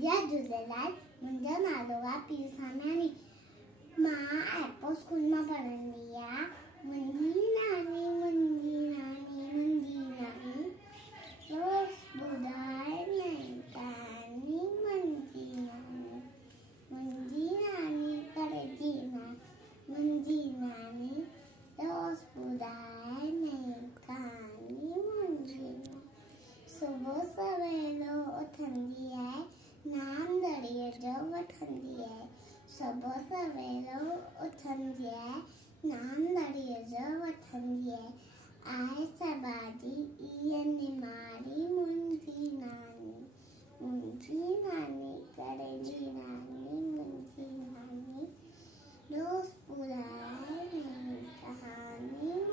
जय झूलेलाल। मुंहिंजो नालो आहे पीर सानानी। मां एपो स्कूल में पढ़ंदी आहियां। मुंहिंजी नानी रोज़ ॿुधाए नई कहानी। मुंहिंजी नानी करे जीना। मुंहिंजी नानी रोज़ ॿुधाए नई कहानी। सुबह सवेलो उथंदी आहे, नाम दड़ीअ जो वठंदी आहे। सुबह सवेलो उथंदी आहे, नाम दड़ीअ जो वठंदी आहे। आहे सबाजी इहा निमारी मुंहिंजी नानी। मुंहिंजी नानी करे जी नानी। मुंहिंजी नानी रोज़ ॿुधाए नई कहानी।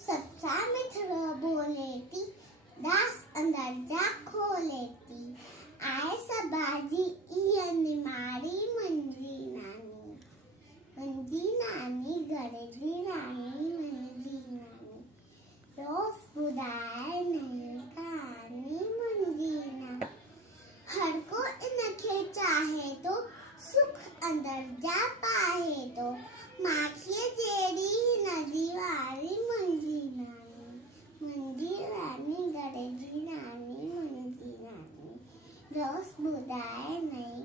सच्चा मिठड़ो बोले थी, दास अंदर जा खोले थी। आए सबाजी इहा निमारी मुंहिंजी नानी। मुंहिंजी नानी घर जी रानी। मुंहिंजी नानी रोज़ ॿुधाए नई कहानी। मुंहिंजी नानी हर को इनखे चाहे तो, सुख अंदर जा पाए तो। माखीअ जहिड़ी नदी वारी मुंहिंजी नानी। मुंहिंजी रानी घर जी रानी। मुंहिंजी नानी रोज़ ॿुधाए नई